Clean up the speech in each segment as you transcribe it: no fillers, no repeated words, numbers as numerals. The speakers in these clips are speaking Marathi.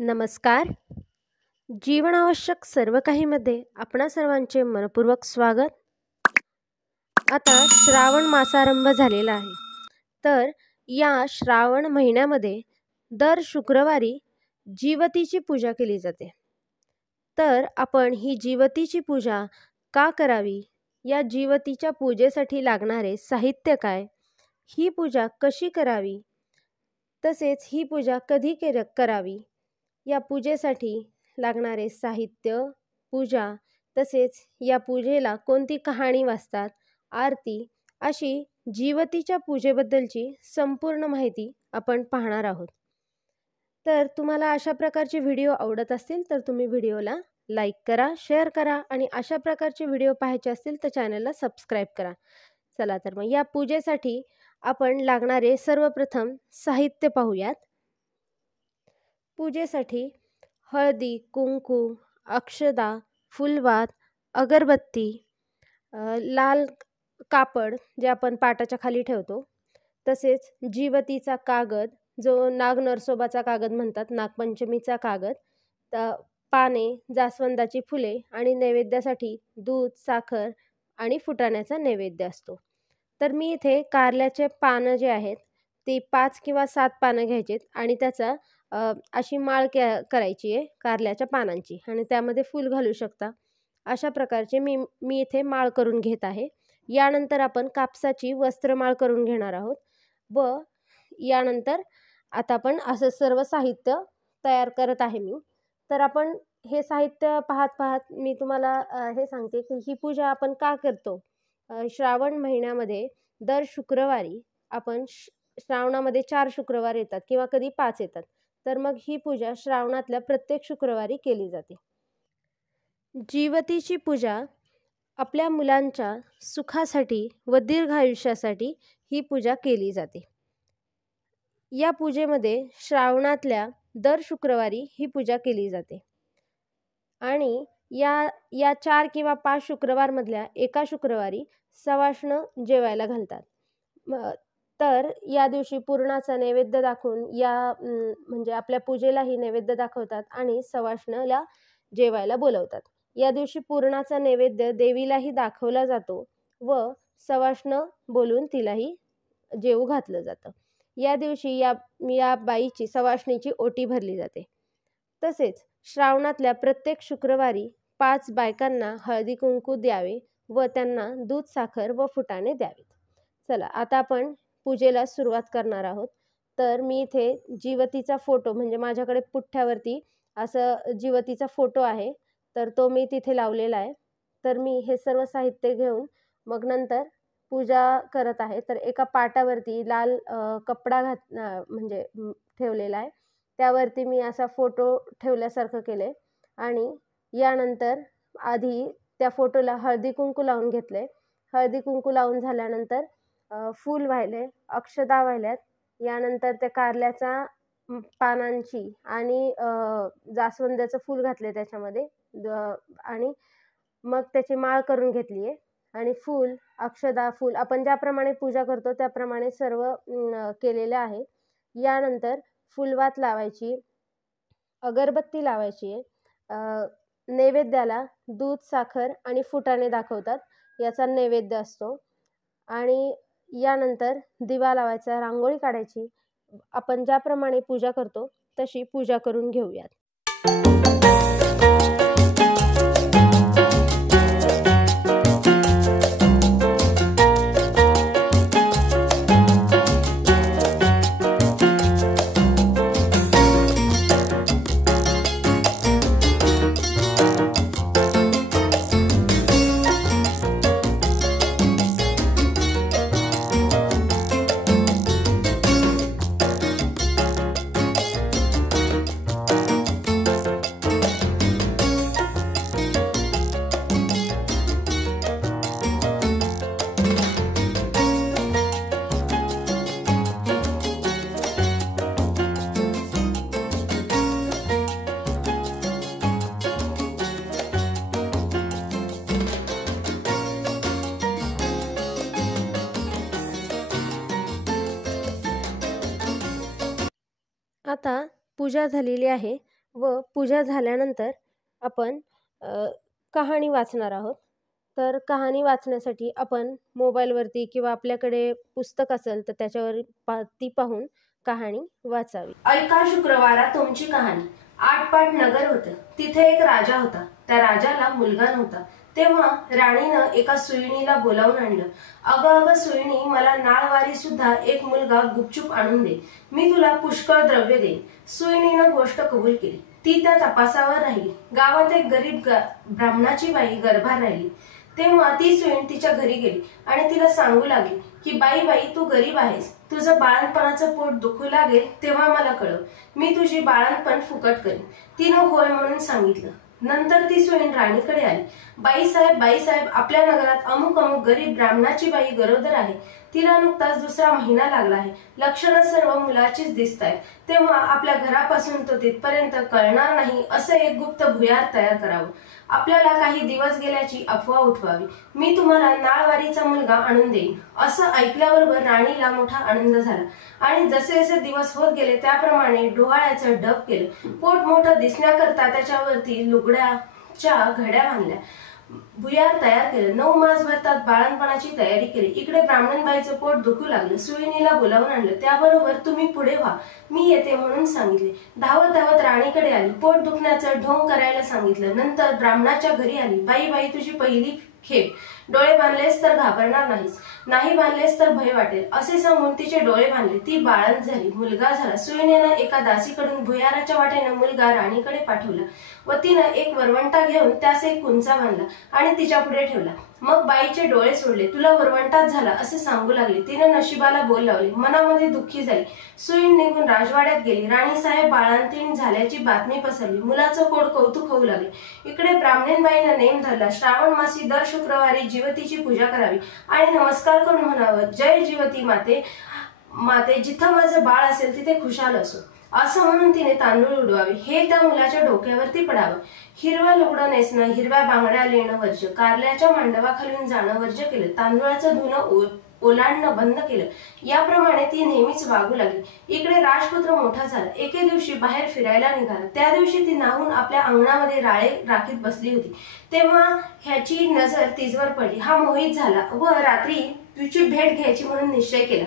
नमस्कार. जीवनावश्यक सर्व काहीमध्ये आपणा सर्वांचे मनपूर्वक स्वागत. आता श्रावण मासारंभ झालेला आहे. तर या श्रावण महिन्यामध्ये दर शुक्रवारी जीवतीची पूजा केली जाते. तर आपण ही जीवतीची पूजा का करावी, या जीवतीच्या पूजेसाठी लागणारे साहित्य काय, ही पूजा कशी करावी, तसेच ही पूजा कधी करावी, या पूजेसाठी लागणारे साहित्य, पूजा, तसेच या पूजेला कोणती कहाणी वाचतात, आरती, अशी जीवतीच्या पूजेबद्दलची संपूर्ण माहिती आपण पाहणार आहोत. तर तुम्हाला अशा प्रकारचे व्हिडिओ आवडत असतील तर तुम्ही व्हिडिओला लाईक करा, शेअर करा आणि अशा प्रकारचे व्हिडिओ पाहायचे असतील तर चॅनलला सबस्क्राईब करा. चला तर मग या पूजेसाठी आपण लागणारे सर्वप्रथम साहित्य पाहूयात. पूजेसाठी हळदी, कुंकू, अक्षदा, फुलवात, अगरबत्ती, लाल कापड जे आपण पाटाच्या खाली ठेवतो, तसेच जीवतीचा कागद जो नागनरसोबाचा कागद म्हणतात, नागपंचमीचा कागद, पाने, जास्वंदाची फुले आणि नैवेद्यासाठी दूध, साखर आणि फुटाण्याचा नैवेद्य असतो. तर मी इथे कारल्याचे पानं जे आहेत ते 5 किंवा 7 पानं घ्यायचेत आणि त्याचा अशी माळ करायची आहे कारल्याच्या पानांची आणि त्यामध्ये फूल घालू शकता. अशा प्रकारचे मी इथे माळ करून घेत आहे. यानंतर आपण कापसाची वस्त्रमाळ करून घेणार आहोत व यानंतर आता आपण असं सर्व साहित्य तयार करत आहे मी. तर आपण हे साहित्य पाहत मी तुम्हाला हे सांगते की ही पूजा आपण का करतो. श्रावण महिन्यामध्ये दर शुक्रवारी आपण श्रावणामध्ये 4 शुक्रवार येतात किंवा कधी 5 येतात. तर मग ही पूजा श्रावणातल्या प्रत्येक शुक्रवारी केली जाते. जीवतीची पूजा आपल्या मुलांच्या सुखासाठी व दीर्घायुष्यासाठी ही पूजा केली जाते. या पूजेमध्ये श्रावणातल्या दर शुक्रवारी ही पूजा केली जाते आणि या 4 किंवा 5 शुक्रवारमधल्या एका शुक्रवारी सवाष्ण जेवायला घालतात. तर या दिवशी पुरणाचा नैवेद्य दाखवून म्हणजे आपल्या पूजेलाही नैवेद्य दाखवतात आणि सवाष्णला जेवायला बोलवतात. या दिवशी पुरणाचा नैवेद्य देवीलाही दाखवला जातो व सवाष्ण बोलून तिलाही जेवू घातलं जातं. या दिवशी या बाईची, सवाष्णीची ओटी भरली जाते. तसेच श्रावणातल्या प्रत्येक शुक्रवारी 5 बायकांना हळदी कुंकू द्यावे व त्यांना दूध, साखर व फुटाणे द्यावेत. चला आता आपण पूजेला सुरुवात करणार आहोत. तर मी इथे जीवतीचा फोटो, म्हणजे माझ्याकडे पुठ्ठ्यावरती असं जीवतीचा फोटो आहे, तर तो मी तिथे लावलेला आहे. तर मी हे सर्व साहित्य घेऊन मग नंतर पूजा करत आहे. तर एका पाटावरती लाल कपडा म्हणजे ठेवलेला आहे. त्यावरती मी असा फोटो ठेवल्यासारखं केले आणि यानंतर आधी त्या फोटोला हळदी कुंकू लावून घेतले. हळदी कुंकू लावून झाल्यानंतर फूल वाहिले, अक्षदा वाहिल्यात. यानंतर त्या कारल्याच्या पानांची आणि जास्वंदाचं फूल घातले त्याच्यामध्ये आणि मग त्याची माळ करून घेतली आहे आणि फूल, अक्षदा, फूल आपण ज्याप्रमाणे पूजा करतो त्याप्रमाणे सर्व केलेले आहे. यानंतर फुलवात लावायची, अगरबत्ती लावायची आहे. नैवेद्याला दूध, साखर आणि फुटाणे दाखवतात, याचा नैवेद्य असतो. आणि यानंतर दिवा लावायचा, रांगोळी काढायची. आपण ज्याप्रमाणे पूजा करतो तशी पूजा करून घेऊयात. आता पूजा झालेली आहे व पूजा झाल्यानंतर आपण कहाणी वाचणार आहोत. तर कहाणी वाचण्यासाठी आपण मोबाईलवरती किंवा आपल्याकडे पुस्तक असेल तर त्याच्यावर ती पाहून कहाणी वाचावी. ऐका शुक्रवारा तुमची कहाणी. आटपाट नगर होतं. तिथे एक राजा होता. त्या राजाला मुलगा नव्हता. तेव्हा राणीनं एका सुईणीला बोलावून आणलं. अगं सुईणी, मला नाळवारी सुद्धा एक मुलगा गुपचूप आणून दे. मी तुला पुष्कळ द्रव्य देईन. सुईणीनं गोष्ट कबूल केली. ती त्या तपासावर राहिली. गावात एक गरीब ब्राह्मणाची बाई गर्भार राहिली. तेव्हा ती सुईण तिच्या घरी गेली आणि तिला सांगू लागली की बाई तू गरीब आहेस. तुझं बाळणपणाचं पोट दुखू लागेल तेव्हा मला कळव. मी तुझी बाळणपण फुकट करीन. तिनं होय म्हणून सांगितलं. नंतर ती सुईण राणीकडे आली. बाईसाहेब, आपल्या नगरात अमुक गरीब ब्राह्मणाची बाई गरोदर आहे. तिला नुकताच दुसरा महिना लागला आहे. लक्षणं सर्व मुलाचीच दिसतायत. तेव्हा आपल्या घरापासून तो तिथपर्यंत कळणार नाही असं एक गुप्त भुयार तयार करावं. आपल्याला काही दिवस गेल्याची अफवा उठवावी. मी तुम्हाला नाळवारीचा मुलगा आणून देईन. असं ऐकल्याबरोबर राणीला मोठा आनंद झाला आणि जसे जसे दिवस होत गेले त्याप्रमाणे डोहाळ्याचं डब केलं. पोट मोठं दिसण्याकरता त्याच्यावरती लुगड्याच्या घड्या बांधल्या. भुयार तयार केलं. 9 मास भरतात बाळणपणाची तयारी केली. इकडे ब्राह्मणबाईचं पोट दुखू लागलं. सुईणीला बोलावून आणलं. त्याबरोबर तुम्ही पुढे व्हा, मी येते म्हणून सांगितले. धावत राणीकडे आली. पोट दुखण्याचं ढोंग करायला सांगितलं. नंतर ब्राह्मणाच्या घरी आली. बाई तुझी पहिली खेप. डोळे बांधलेस तर घाबरणार नाहीस, नाही बांधलेस तर भय वाटेल असे सांगून तिचे डोळे बांधले. ती बाळंत झाली. मुलगा झाला. सुईणीनं एका दासीकडून भुयाराच्या वाटेनं मुलगा राणीकडे पाठवला व तिनं एक वरवंटा घेऊन त्यास एक कुंचा बांधला आणि तिच्या पुढे ठेवला. मग बाईचे डोळे सोडले. तुला वरवंटात झाला असे सांगू लागले. तिनं नशिबाला बोल लावले. मनामध्ये दुःखी झाली. सुईण निघून राजवाड्यात गेली. राणीसाहेब बाळंतीण झाल्याची बातमी पसरली. मुलाचं कोड कौतुक होऊ लागले. इकडे ब्राह्मणबाईनं नेम धरला. श्रावण मासी दर शुक्रवारी जीवतीची पूजा करावी आणि नमस्कार करून म्हणावं, जय जीवती माते, जिथं माझं बाळ असेल तिथे खुशाल असो असं म्हणून तिने तांदूळ उडवावे. हे त्या मुलाच्या डोक्यावरती पडावं. हिरवं लुगडं नेसणं, हिरव्या बांगड्या लेणं वर्ज्य, कारल्याच्या मांडवाखालून जाणं वर्ज्य केलं. तांदूळाचं धुणं ओलांडणं बंद केलं. याप्रमाणे ती नेहमीच वागू लागली. इकडे राजपुत्र मोठा झाला. एके दिवशी बाहेर फिरायला निघाला. त्या दिवशी ती नाहून आपल्या अंगणामध्ये राळे राखीत बसली होती. तेव्हा ह्याची नजर तिजवर पडली. हा मोहित झाला व रात्री तिची भेट घ्यायची म्हणून निश्चय केला.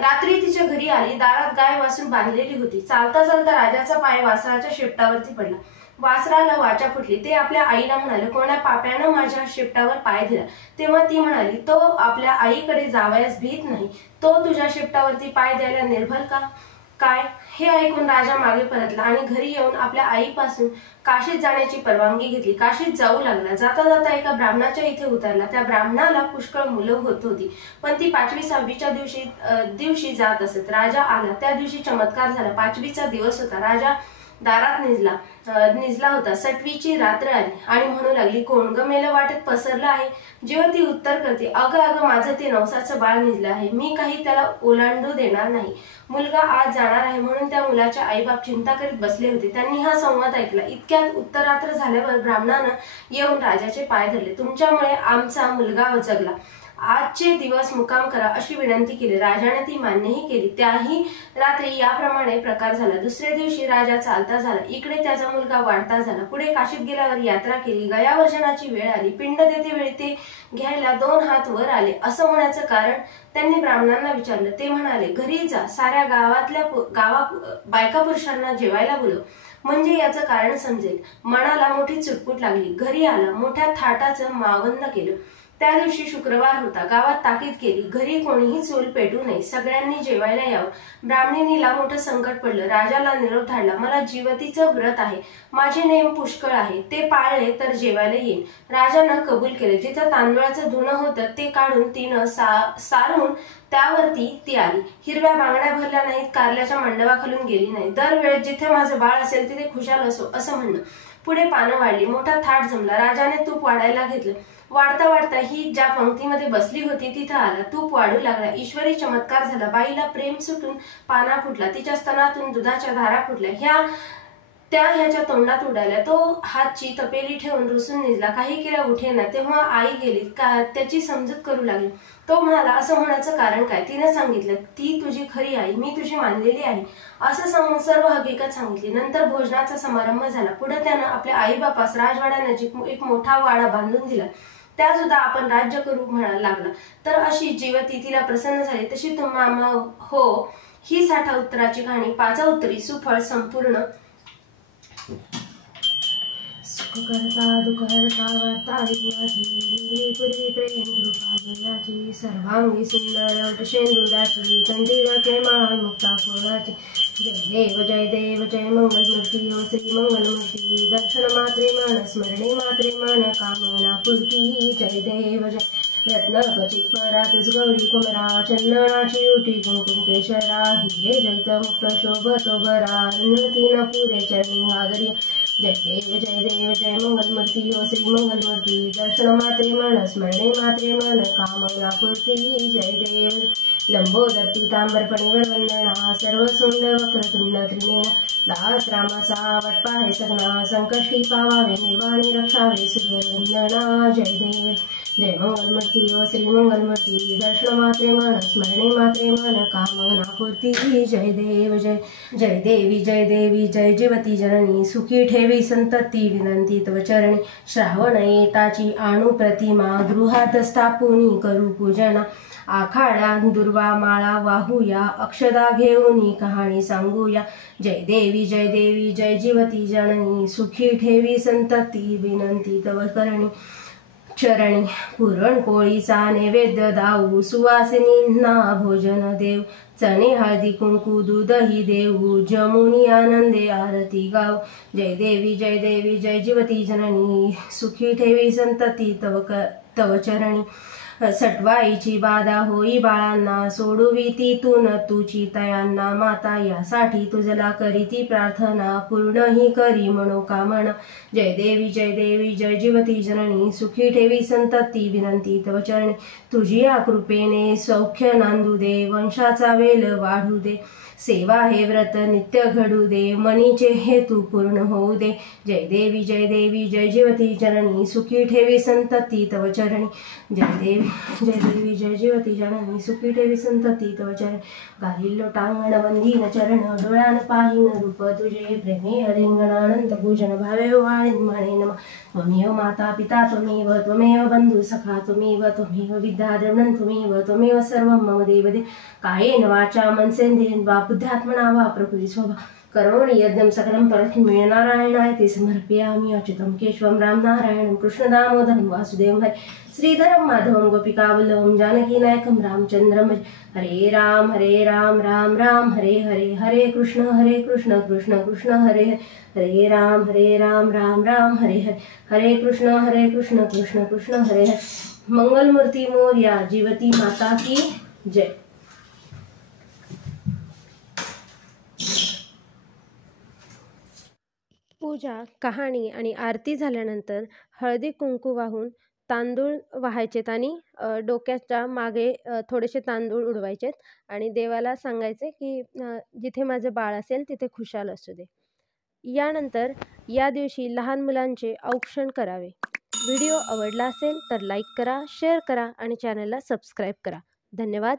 रात्री तिच्या घरी आली. दारात गाय वासरू बांधलेली होती. चालता राजाचा पाय वासराच्या शेपटावरती पडला. वासराला वाचा फुटली. ते आपल्या आईला म्हणाले, कोण्या पाप्यानं माझ्या शेपटावर पाय दिला. तेव्हा ती म्हणाली, तो आपल्या आईकडे जावयास भीत नाही. तो तुझ्या शेपटावरती पाय द्यायला निर्भर काय? हे ऐकून राजा मागे परतला आणि घरी येऊन आपल्या आईपासून काशीत जाण्याची परवानगी घेतली. काशीत जाऊ लागला. जाता एका ब्राह्मणाच्या इथे उतरला. त्या ब्राह्मणाला पुष्कळ मुलं होत होती, पण ती 5वी-6वीच्या दिवशी जात असत. राजा आला. त्या दिवशी चमत्कार झाला. 5वीचा दिवस होता. राजा दारात निजला होता. 6वीची रात्र आली आणि म्हणू लागली, कोण ग मेलं वाटेत पसरलं आहे? जेव्हा ती उत्तर करते, अगं माझं ते नवसाचं बाळ निजलं आहे. मी काही त्याला ओलांडू देणार नाही. मुलगा आज जाणार आहे म्हणून त्या मुलाच्या आईबाप चिंता करीत बसले होते. त्यांनी हा संवाद ऐकला. इतक्यात उत्तरात्र झाल्यावर ब्राह्मणानं येऊन राजाचे पाय धरले. तुमच्यामुळे आमचा मुलगा जगला. आजचे दिवस मुकाम करा अशी विनंती केली. राजाने ती मान्यही केली. त्याही रात्री याप्रमाणे प्रकार झाला. दुसऱ्या दिवशी राजा चालता झाला. इकडे त्याचा मुलगा वाढता झाला. पुढे काशीत गेल्यावर यात्रा केली. गयावर्जनाची वेळ आली. पिंड देते वेळी ते घ्यायला 2 हात वर आले. असं होण्याचं कारण त्यांनी ब्राह्मणांना विचारलं. ते म्हणाले, घरी जा, साऱ्या बायका पुरुषांना जेवायला बोलव, म्हणजे याचं कारण समजेल. मनाला मोठी चुटपुट लागली. घरी आला. मोठ्या थाटाचं मावंद केलं. त्या दिवशी शुक्रवार होता. गावात ताकीद केली, घरी कोणीही चूल पेटू नये, सगळ्यांनी जेवायला यावं. ब्राह्मणीला मोठं संकट पडलं. राजाला निरोप धाडला, मला जीवतीचं व्रत आहे, माझे नेम पुष्कळ आहे, ते पाळले तर जेवायला येईन. राजानं कबूल केले. जिथं तांदूळाचं धुणं होतं ते काढून तिनं सारून त्यावरती ती आली. हिरव्या बांगड्या भरल्या नाहीत, कारल्याच्या मंडपाखालून गेली नाही. दरवेळेस जिथे माझं बाळ असेल तिथे खुशाल असो असं म्हणणं. पुढे पानं वाढली. मोठा थाट जमला. राजाने तूप वाढायला घेतलं. वाढता ही ज्या पंक्तीमध्ये बसली होती तिथं आला. तूप वाढू लागला. ईश्वरी चमत्कार झाला. बाईला प्रेम सुटून पाना फुटला. तिच्या स्तनातून दुधाच्या धारा फुटल्या. त्या ह्याच्या तोंडात उडाल्या. तो हातची तपेली ठेवून रुसून निजला. काही केल्या उठेना. तेव्हा आई गेली. त्याची समजूत करू लागली. तो म्हणाला, असं होण्याचं कारण काय? तिने सांगितलं, ती तुझी खरी आई, मी तुझी मानलेली आहे, असं सांगून सर्व हकीकत सांगितली. नंतर भोजनाचा समारंभ झाला. पुढे त्यानं आपल्या आईबापास राजवाड्यानजीक एक मोठा वाडा बांधून दिला. त्या सुद्धा आपण राज्य करू म्हणायला लागला. तर अशी जीवती तिला प्रसन्न झाली. तशी तुम्हा हो, ही 60 उत्तराची कहाणी. 5 उत्तरी सुफळ संपूर्ण. सुखकर्ता दुःखहर्ता वार्ता विघ्नाची, पूर्वी प्रेम कृपा जयाची, सर्वांगी सुंदर शेंदुराची, कंठी राखे मान मुक्ता कोणाची. जय देव जय मंगलमूर्ती हो श्री मंगलमूर्ती, दर्शन मात्रे मन स्मरणे मात्रे मन कामना पूर्ती. जय देव जय. रत्न खचित परातच गौरी कुमरा, चंदनाची उटी कुंकुम केशरा, हिरे जैत मुक्त शोभतो बरा, न पुरे चरणी घागरी. जय देव जय मंगलमूर्ती हो श्री मंगलमूर्ती, दर्शन मात्रे मन स्मरणे मात्रे मन कामना पूर्ती. जय देव. लंबोदर पीतांबरपणीवर वंदना, सर्व सुंदर वक्रतुंड त्रिनेना, दास रामाचा वटपाहे सगना, संकष्टी पावावे निर्वाणी रक्षावे सुरवंदना. जय देव जय मंगलमूर्ती हो श्री मंगलमूर्ती, दर्शन मात्रे मन स्मरणे मात्रे मन कामना पूर्ती. जय देव जय. जय देवी जय जीवती जननी, सुखी ठेवी संतती विनंती तव चरणी. श्रावण येताची आणू प्रतिमा, गृहात स्थापुनी करू पूजना. आखाड्या दुर्वा माळा वाहूया, अक्षदा घेऊनी कहाणी सांगूया. जय देवी जय जीवती जननी, सुखी ठेवी संतती विनंती तव करणी चरणी. पुरणपोळीचा नैवेद्य दाऊ, सुवासिनींना भोजन देव. चणे हळदी कुंकू दूधही देऊ, जमुनी आनंदे आरती गाव. जय देवी जय जीवती जननी, सुखी ठेवी संतती तव चरणी. सटवाईची बाधा होई बाळांना, सोडूवी तिथून तुची तयांना. माता यासाठी तुझला करीती प्रार्थना, पूर्ण ही करी मनोकामना. जय देवी जय जीवती जननी, सुखी ठेवी संतती विनंती तव चरणी. तुझी या कृपेने सौख्य नांदू दे, वंशाचा वेल वाढू दे. सेवा हे व्रत नित्य घडू दे, मनीचे हेतू पूर्ण होऊ दे. जय देवी जय जीवती जननी, सुखी ठेवी संतती तव चरणी. जय देवी जय जीवती जननी, सुखी ठेवी संतती तव चरणी. गालिल्लो टांगण वंदीन चरण, डोळ्यान पाहिन रूप तुझे. प्रेमे हरिंगण अनंत पूजन, भावे वाळीन म्हणे नमा. त्वमेव माता पिता त्वमेव, त्वमेव बंधू सखा त्वमेव, त्वमेव विद्या द्रविणं त्वमेव, त्वमेव सर्वं मम देवदेव. कायेन वाचा मनसेंद्रियेण वा बुद्ध्यात्मना वा प्रकृती स्वभाव करोमि यज्ञं सकलं परस्मै नारायणाय ते समर्पयामि. अच्युतं केशवं राम नारायणं कृष्ण दामोदरं वासुदेवं हरे. श्रीधरं माधवं गोपिकावल्लभं जानकीनायकं रामचन्द्रं भजे. हरे राम राम राम हरे हरे, हरे कृष्ण कृष्ण कृष्ण हरे हरे. हरे राम राम हरे हरे, हरे कृष्ण कृष्ण कृष्ण हरे हरे. मंगलमूर्ती मोरया, जीवती माता की जय. पूजा, कहाणी आणि आरती झाल्यानंतर हळदी कुंकू वाहून तांदूळ वाहायचेत आणि डोक्याच्या मागे थोडेसे तांदूळ उडवायचेत आणि देवाला सांगायचे की जिथे माझे बाळ असेल तिथे खुशाल असू दे. यानंतर या दिवशी लहान मुलांचे औक्षण करावे. व्हिडिओ आवडला असेल तर लाईक करा, शेअर करा आणि चॅनलला सबस्क्राईब करा. धन्यवाद.